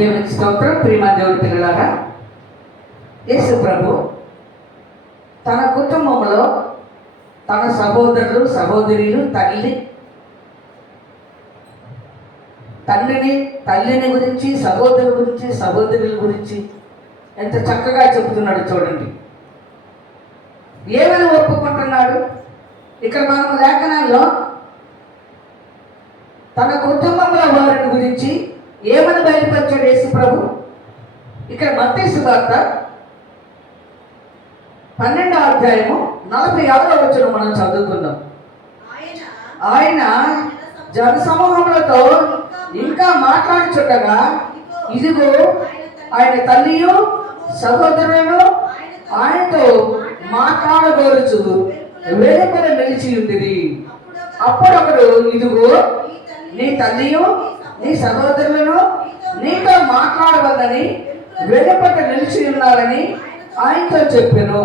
దేవునికి స్తోత్రం. ప్రియమైన దేవుని పిల్లలారా, యేసు ప్రభు తన కుటుంబంలో తన సహోదరులు సహోదరులు తల్లిని గురించి, సహోదరుల గురించి, సహోదరుల గురించి ఎంత చక్కగా చెబుతున్నాడు చూడండి. ఏమని ఒప్పుకుంటున్నాడు ఇక్కడ మనం లేఖనాల్లో తన కుటుంబంలో వారిని గురించి ఏమని బయలుపరిచాడు యేసు ప్రభు. ఇక్కడ మత్తయి సువార్త 12వ అధ్యాయము 46వ వచనం మనం చదువుకుందాం. ఆయన జనసమూహములతో ఇంకా మాట్లాడుచుండగా, ఇదిగో ఆయన తల్లియు సహోదరులను ఆయనతో మాట్లాడగోరుచు వెలుపల నిలిచి ఉండిరి. అప్పుడొకడు, ఇదిగో నీ తల్లియు నీ సహోదరులను నీతో మాట్లాడవద్దని వెలుపల నిలిచి ఉన్నారని ఆయనతో చెప్పాను.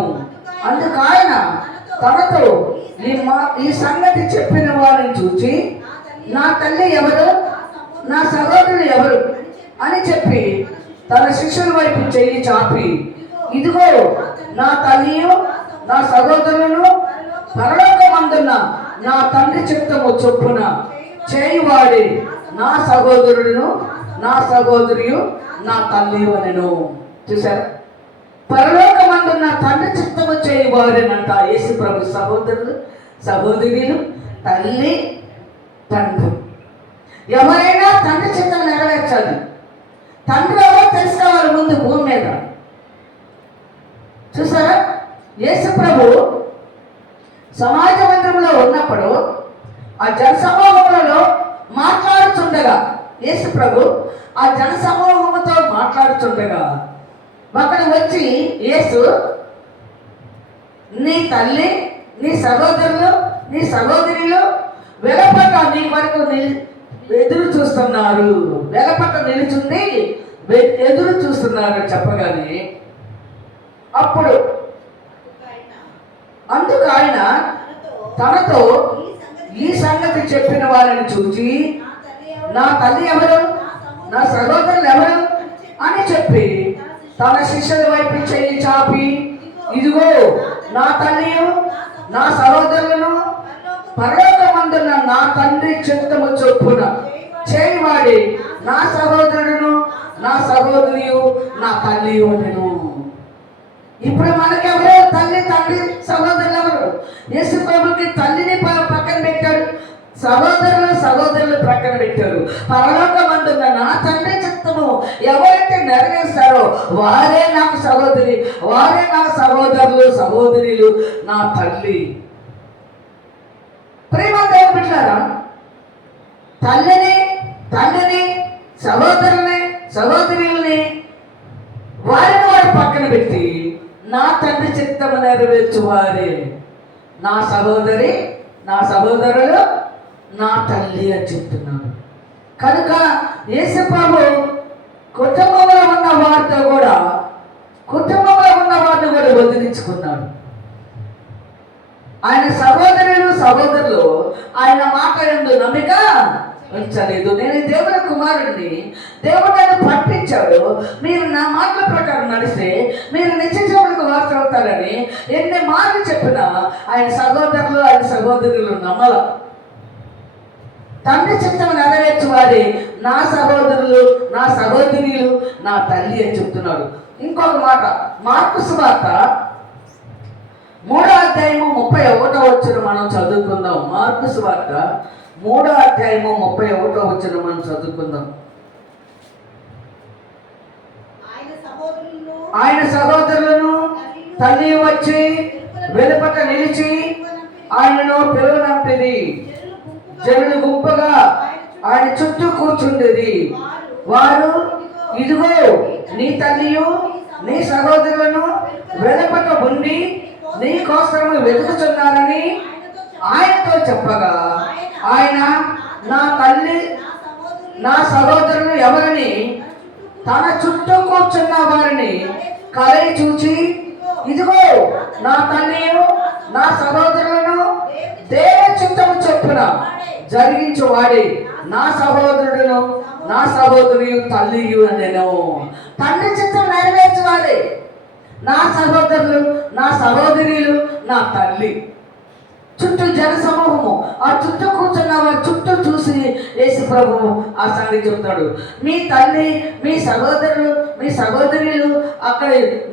అందుకు ఆయన తనతో ఈ సంగతి చెప్పిన వారిని చూచి, నా తల్లి ఎవరు, నా సహోదరులు ఎవరు అని చెప్పి తన శిష్యుల వైపు చెయ్యి చాపి, ఇదిగో నా తల్లియు నా సహోదరులను పరలోకమందున్న నా తండ్రి చిత్తము చొప్పున చేయువాడి నా సహోదరులను నా సహోదరియు నా తల్లి అనెను. చూసారా, పరలోకమందున్న తండ్రి చిత్తము చేయువారేనంట యేసు ప్రభు. సహోదరులు సహోదరులు, తల్లి తండ్రి, ఎవరైనా తండ్రి చిత్తం నెరవేర్చాలి. తండ్రి ఎవరో తెలుసుకోవాలి ముందు భూమి మీద. చూసారా, యేసు ప్రభు సమాజ మందిరంలో ఉన్నప్పుడు ఆ జనసమూహములలో మాట్లాడుచుండగా, యేసు ప్రభు ఆ జనసమూహముతో మాట్లాడుచుండగా అక్కడ వచ్చి యేసు, నీ తల్లి నీ సహోదరులు నీ సహోదరులు వెలపట నీ వరకు ఎదురు చూస్తున్నారు, వెలపట నిలుచుంది ఎదురు చూస్తున్నారు చెప్పగానే, అప్పుడు అందుకు ఆయన తనతో ఈ సంగతి చెప్పిన వారిని చూచి, నా తల్లి ఎవరు, నా సహోదరులు ఎవరు అని చెప్పి తన శిష్యుల వైపు చెయ్యి చాపి, ఇదిగో నా తల్లియు నా సహోదరులను పరలోకమందున్న నా తండ్రి చిత్తము చొప్పున చేయువాడి నా సహోదరుడును నా సహోదరియు నా తల్లి అనెను. ఇప్పుడు మనకెవరు తల్లి, తండ్రి, సహోదరులు ఎవరు? యేసు ప్రభుకి తల్లిని పక్కన పెట్టాడు, సహోదరులు ప్రక్కన పెట్టారు. పరలోకమందున్న నా తండ్రి చిత్తము ఎవరైతే నెరవేరుస్తారో వారే నాకు సహోదరి, వారే నా సహోదరులు సహోదరులు నా తల్లి. ప్రేమ దేవుని బిడ్డలారా, తల్లిని సహోదరుల్ని సహోదరుల్ని వారిని వారు పక్కన పెట్టి నా తండ్రి చిత్తము నెరవేర్చు వారే నా సహోదరి నా సహోదరులు నా తల్లి అని చెప్తున్నాడు. కనుక యేసు ప్రభు కుటుంబంలో ఉన్న వారిని కూడా వదిలించుకున్నాడు. ఆయన సహోదరులు ఆయన మాట యందు నమ్మిక ఉంచలేదు. నేను దేవుని కుమారుడిని, దేవుడు నన్ను పంపించాడు, మీరు నా మాటల ప్రకారం నడిస్తే మీరు నిత్య జీవులకు వారసులు అవుతారని ఎన్ని మాటలు చెప్పినా ఆయన సహోదరులు ఆయన సహోదరులు నమ్మల. తండ్రి చిత్తము నెరవేర్చు వారి నా సహోదరులు నా సహోదరులు నా తల్లి అని చెప్తున్నాడు. ఇంకొక మాట మార్కు సువార్త 3వ అధ్యాయము 31వ వచనం మనం చదువుకుందాం. మార్కు సువార్త 3వ అధ్యాయము 31వ వచనం మనం చదువుకుందాం. ఆయన సహోదరులను తల్లి వచ్చి వెలుపట నిలిచి ఆయనను పిలువనంపిరి. జనులు గుంపుగా ఆయన చుట్టూ కూర్చుండేది. వారు, ఇదిగో నీ తల్లియు నీ సహోదరులను వెలుపట ఉండి నీ కోసము వెతుకుతున్నారని ఆయనతో చెప్పగా, ఆయన నా తల్లి నా సహోదరులు ఎవరని తన చుట్టూ కూర్చున్న వారిని కలయి చూచి, ఇదిగో నా తల్లియు నా సహోదరులను దేవుని చిత్తము చొప్పున జరిగించువాడే నా సహోదరుడును నా సహోదరి తల్లియు నేను. తండ్రి చిత్తం నెరవేర్చువాడే నా సహోదరులు నా సహోదరులు నా తల్లి. చుట్టూ జన సమూహము, ఆ చుట్టూ కూర్చున్న వారి చుట్టూ చూసి యేసు ప్రభువు ఆ సంగతి చెప్తాడు. మీ తల్లి మీ సహోదరులు మీ సహోదరులు అక్కడ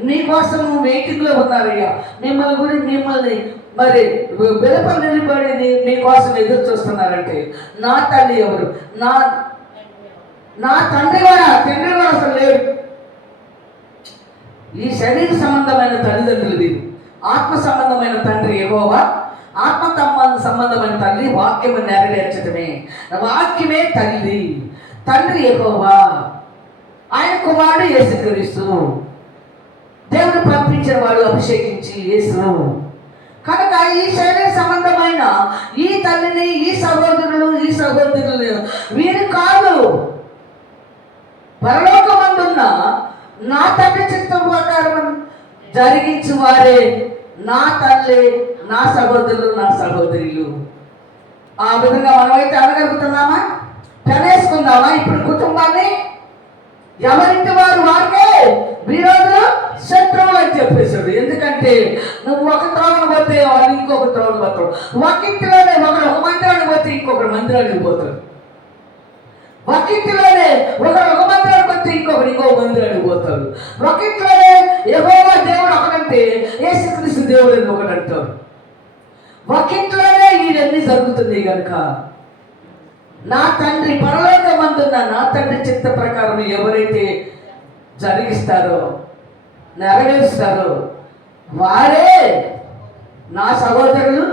మీకోసం వెయిటింగ్లో ఉన్నారయ్యా. మిమ్మల్ని మరి వెలుపల నిలబడి మీకోసం ఎదురు చూస్తున్నారంటే నా తల్లి ఎవరు? నా తండ్రి కూడా అసలు లేడు. ఈ శరీర సంబంధమైన తల్లిదండ్రులు వీరు. ఆత్మ సంబంధమైన తండ్రి యెహోవా, ఆత్మ సంబంధమైన తల్లి వాక్యము నెరవేర్చడమే. వాక్యమే తల్లి. తండ్రి యెహోవా, ఆయన కుమారుడు యేసుక్రీస్తు, దేవుడు పంపించిన వాడు అభిషేకించి యేసు. కనుక ఈ శరీర సంబంధమైన ఈ తల్లిని ఈ సహోదరులు వీరు కాదు. పరలోకమందున్న నా తండ్రి చిత్తం ప్రకారం జరిగించు వారే నా తల్లి నా సహోదరులు నా సహోదరులు. ఆ విధంగా మనమైతే అనగలుగుతున్నామా? కనేసుకుందామా? ఇప్పుడు కుటుంబాన్ని ఎవరింటి వారు వారికే విరోధులు శత్రువులు అని చెప్పేశాడు. ఎందుకంటే నువ్వు ఒక త్రోవను పోతే వాళ్ళు ఇంకొక త్రోవను పోతాడు. ఒక ఇంటిలోనే ఒకరు ఒక మందిరానికి పోతే ఇంకొకరు మందిరానికి పోతాడు. ఒక ఇంటిలోనే ఒకరు ఒక మందిరానికి వస్తే ఇంకొకరు ఇంకో మందిరానికి పోతాడు. ఒక ఇంట్లోనే యెహోవా దేవుడు ఒకడంటే యేసుక్రీస్తు దేవుడు అని ఒకటి అంటారు. ఒక ఇంట్లోనే ఇవన్నీ జరుగుతుంది. కనుక నా తండ్రి పరలోకమందున్న నా తండ్రి చిత్త ప్రకారం ఎవరైతే జరిగిస్తారో నెరవేరుస్తారో వారే నా సహోదరులు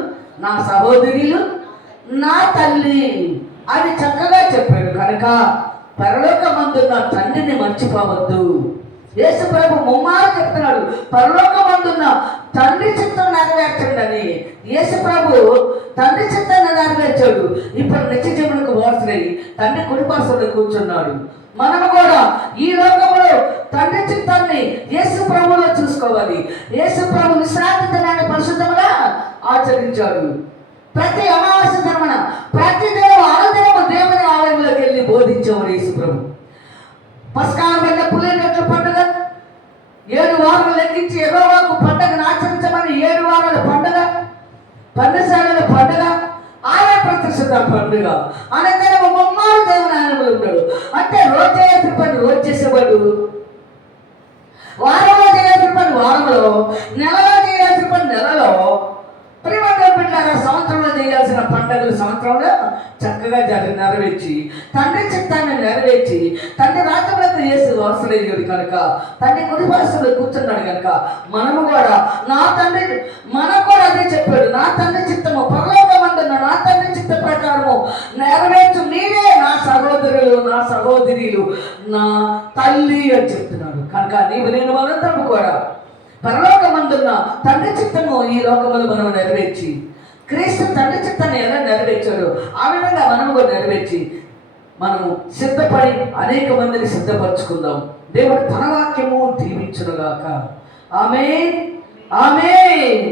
నా సహోదరులు నా తల్లి అని చక్కగా చెప్పాడు. కనుక పరలోకమందున్న తండ్రిని మర్చిపోవద్దు. యేసు ప్రభు ముమ్మారు చెప్తున్నాడు, పరలోకమందున్న తండ్రి చిత్తం నెరవేర్చండి అని. యేసు ప్రభు తండ్రి చిత్తాన్ని నెరవేర్చాడు. ఇప్పుడు నిత్య జీవనకు వారసుడై తండ్రి కుడిపార్శ్వలో కూర్చున్నాడు. మనము కూడా ఈ లోకంలో తండ్రి చిత్తాన్ని యేసు ప్రభువులో చూసుకోవాలి. యేసు ప్రభు విశ్రాంతి దినాన్ని పరిశుద్ధంగా ఆచరించాడు. ప్రతి అమావాస్య దినమున ప్రతి అనుదినము దేవుని ఆలయంలోకి వెళ్ళి బోధించేవాడు యేసు ప్రభు. పస్కాల పులినట్ల పండుగ 7 వారాలు లెక్కించి యెహోవాకు పండుగను ఆచరించమని 7 వారాల పండుగ, పన్నెసాల పండుగ, ఆలయ ప్రతిష్ఠిత పండుగ అనంతరం ముమ్మారు దేవుని ఆలయంలో ఉంటాడు. అంటే రోజు చేయాల్సిన పని రోజు చేసేవాడు, వారంలో చేయాల్సిన పని వారంలో, నెలలో చేయాల్సిన పని నెలలో, సంవత్సరంలో చేయాల్సిన పండుగలు సంవత్సరంలో చక్కగా నెరవేర్చి తండ్రి చిత్తాన్ని నెరవేర్చి తండ్రి రాజ్యంలోకి యేసు వారసుడయ్యాడు. కనుక తండ్రి కుడిపార్శ్వలో కూర్చున్నాడు. కనుక మనము కూడా నా తండ్రి మనకు కూడా అదే చెప్పాడు, నా తండ్రి చిత్తము పరలోకమందున్న నా తండ్రి చిత్త ప్రకారము నెరవేర్చు నీవే నా సహోదరులు నా సహోదరులు నా తల్లి అని చెప్తున్నాడు. కనుక నీవు నేను మనందరము కూడా పరలోకమందున్న తండ్రి చిత్తము ఈ లోకములు మనం నెరవేర్చి క్రీస్తు తండ్రి చిత్తాన్ని ఎలా నెరవేర్చాడు ఆ విధంగా మనము కూడా నెరవేర్చి మనము సిద్ధపడి అనేక మందిని సిద్ధపరచుకుందాం. దేవుడు తన వాక్యము దీవించునుగాక. ఆమేన్ ఆమేన్.